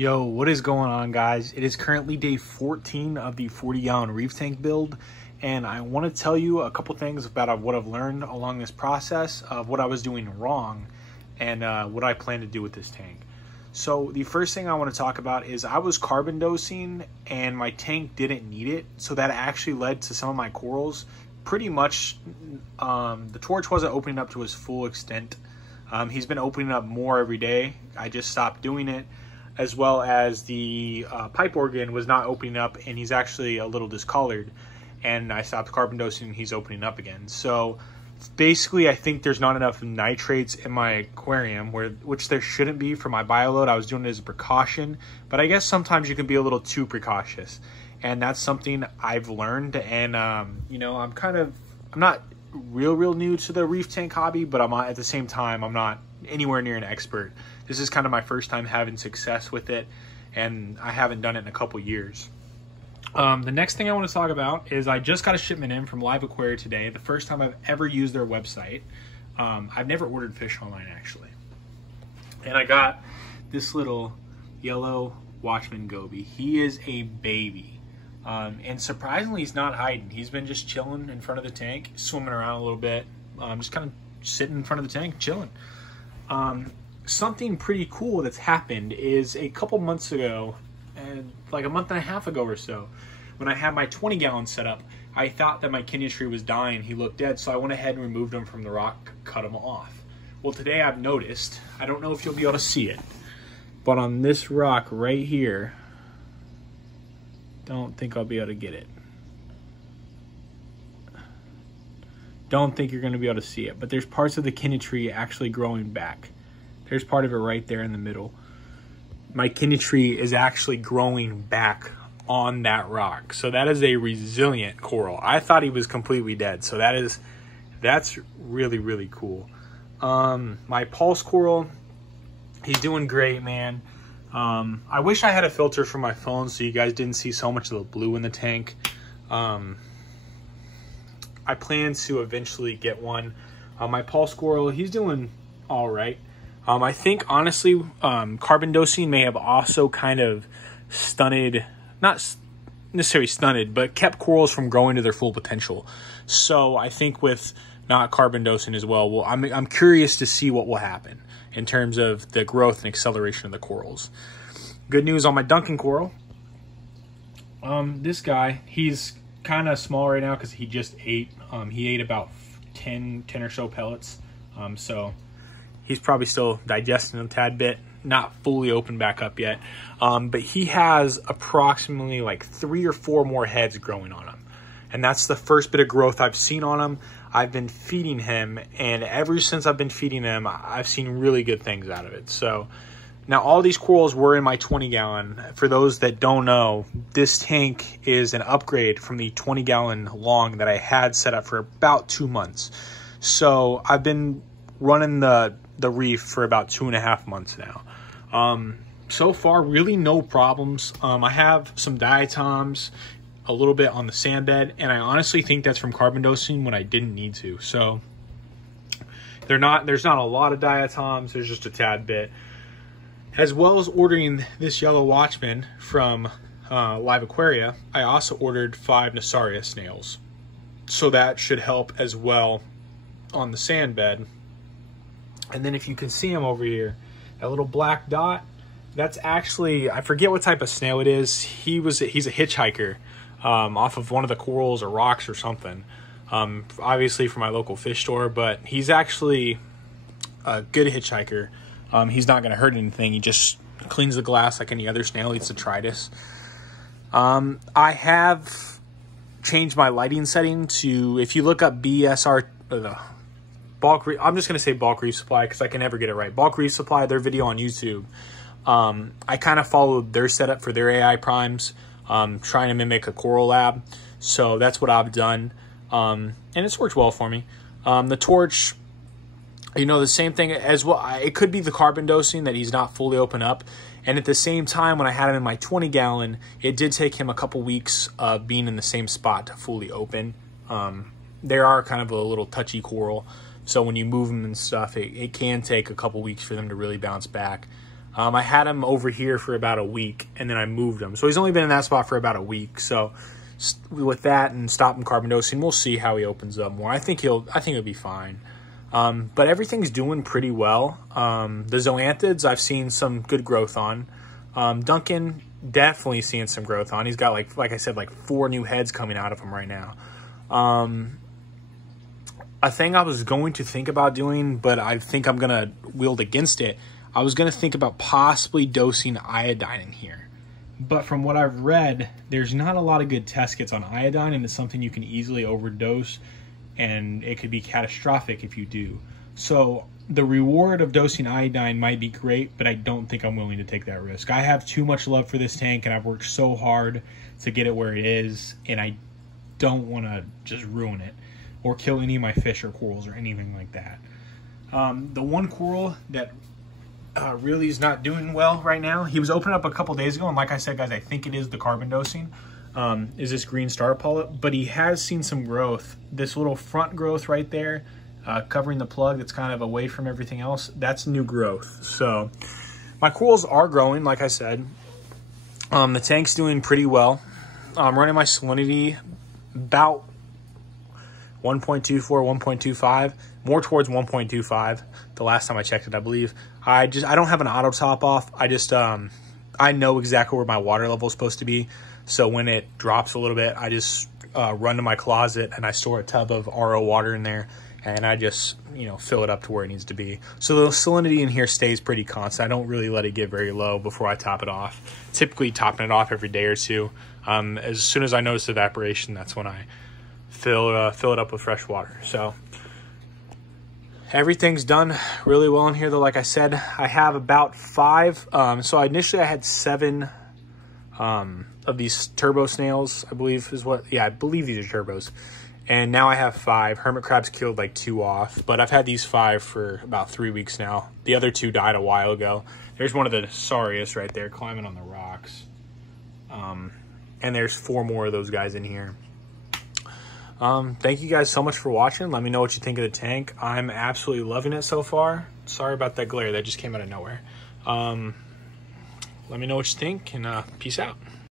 Yo, what is going on, guys? It is currently day 14 of the 40-gallon reef tank build, and I want to tell you a couple things about what I've learned along this process of what I was doing wrong and what I plan to do with this tank. So the first thing I want to talk about is I was carbon dosing and my tank didn't need it, so that actually led to some of my corals pretty much the torch wasn't opening up to his full extent. He's been opening up more every day. I just stopped doing it, as well as the pipe organ was not opening up, and he's actually a little discolored, and I stopped carbon dosing and he's opening up again. So basically I think there's not enough nitrates in my aquarium, which there shouldn't be for my bioload. I was doing it as a precaution, but I guess sometimes you can be a little too precautious, and that's something I've learned. And you know, I'm not real new to the reef tank hobby, but at the same time I'm not anywhere near an expert. This is kind of my first time having success with it, and I haven't done it in a couple years. The next thing I want to talk about is I just got a shipment in from Live Aquaria today, the first time I've ever used their website. I've never ordered fish online, actually. And I got this little yellow Watchman Goby. He is a baby. And surprisingly, he's not hiding. He's been just chilling in front of the tank, swimming around a little bit, just kind of sitting in front of the tank, chilling. Something pretty cool that's happened is a couple months ago, and like a month and a half ago or so, when I had my 20-gallon set up, I thought that my kinetry was dying. He looked dead, so I went ahead and removed him from the rock, cut him off. Well, today I've noticed, I don't know if you'll be able to see it, but on this rock right here, don't think I'll be able to get it. Don't think you're going to be able to see it, but there's parts of the kinetry actually growing back. There's part of it right there in the middle. My kinetry is actually growing back on that rock. So that is a resilient coral. I thought he was completely dead. So that's really, really cool. My pulse coral, he's doing great, man. I wish I had a filter for my phone so you guys didn't see so much of the blue in the tank. I plan to eventually get one. My pulse coral, he's doing all right. I think, honestly, carbon dosing may have also kind of stunted, not necessarily stunted, but kept corals from growing to their full potential. So I think with not carbon dosing as well, I'm curious to see what will happen in terms of the growth and acceleration of the corals. Good news on my Duncan coral. This guy, he's kind of small right now because he just ate. He ate about 10 or so pellets. So he's probably still digesting a tad bit, not fully open back up yet. But he has approximately like 3 or 4 more heads growing on him. And that's the first bit of growth I've seen on him. I've been feeding him, and ever since I've been feeding him, I've seen really good things out of it. So now all these corals were in my 20-gallon. For those that don't know, this tank is an upgrade from the 20-gallon long that I had set up for about 2 months. So I've been running the Reef for about 2.5 months now. So far, really no problems. I have some diatoms, a little bit on the sand bed, and I honestly think that's from carbon dosing when I didn't need to. So there's not a lot of diatoms, there's just a tad bit. As well as ordering this yellow Watchman from Live Aquaria, I also ordered 5 Nasaria snails. So that should help as well on the sand bed. And then if you can see him over here, that little black dot, that's actually, I forget what type of snail it is. He's a hitchhiker off of one of the corals or rocks or something. Obviously from my local fish store, but he's actually a good hitchhiker. He's not going to hurt anything. He just cleans the glass like any other snail, eats detritus. I have changed my lighting setting to, if you look up BSR, Bulk Reef, I'm just going to say Bulk Reef Supply because I can never get it right. Bulk Reef Supply, their video on YouTube. I kind of followed their setup for their AI primes, trying to mimic a coral lab. So that's what I've done. And it's worked well for me. The torch, you know, the same thing as well. It could be the carbon dosing that he's not fully open up. And at the same time, when I had him in my 20-gallon, it did take him a couple weeks of being in the same spot to fully open. They are kind of a little touchy coral. So when you move them and stuff, it can take a couple weeks for them to really bounce back. I had him over here for about a week, and then I moved him. So he's only been in that spot for about a week. So with that and stopping carbon dosing, we'll see how he opens up more. I think he'll be fine. But everything's doing pretty well. The zoanthids, I've seen some good growth on. Duncan, definitely seeing some growth on. He's got like I said, like 4 new heads coming out of him right now. A thing I was going to think about doing, but I think I'm going to wield against it. I was going to think about possibly dosing iodine in here. But from what I've read, there's not a lot of good test kits on iodine, and it's something you can easily overdose, and it could be catastrophic if you do. So the reward of dosing iodine might be great, but I don't think I'm willing to take that risk. I have too much love for this tank, and I've worked so hard to get it where it is, and I don't want to just ruin it or kill any of my fish or corals or anything like that. The one coral that really is not doing well right now, he was opening up a couple days ago, and like I said, guys, I think it is the carbon dosing, is this green star polyp, but he has seen some growth. This little front growth right there, covering the plug that's kind of away from everything else, that's new growth. So my corals are growing, like I said. The tank's doing pretty well. I'm running my salinity about 1.24, 1.25, more towards 1.25 the last time I checked it, I believe. I don't have an auto top off. I know exactly where my water level is supposed to be. So when it drops a little bit, I just run to my closet and I store a tub of RO water in there, and I just, fill it up to where it needs to be. So the salinity in here stays pretty constant. I don't really let it get very low before I top it off. Typically topping it off every day or two. As soon as I notice evaporation, that's when I fill it up with fresh water. So everything's done really well in here, though. Like I said, I have about 5. So initially I had 7 of these turbo snails, I believe is what. Yeah, I believe these are turbos. And now I have 5. Hermit crabs killed like 2 off, but I've had these 5 for about 3 weeks now. The other 2 died a while ago. There's one of the sorriest right there climbing on the rocks. And there's 4 more of those guys in here. Thank you guys so much for watching. Let me know what you think of the tank. I'm absolutely loving it so far. Sorry about that glare that just came out of nowhere. Let me know what you think, and peace out.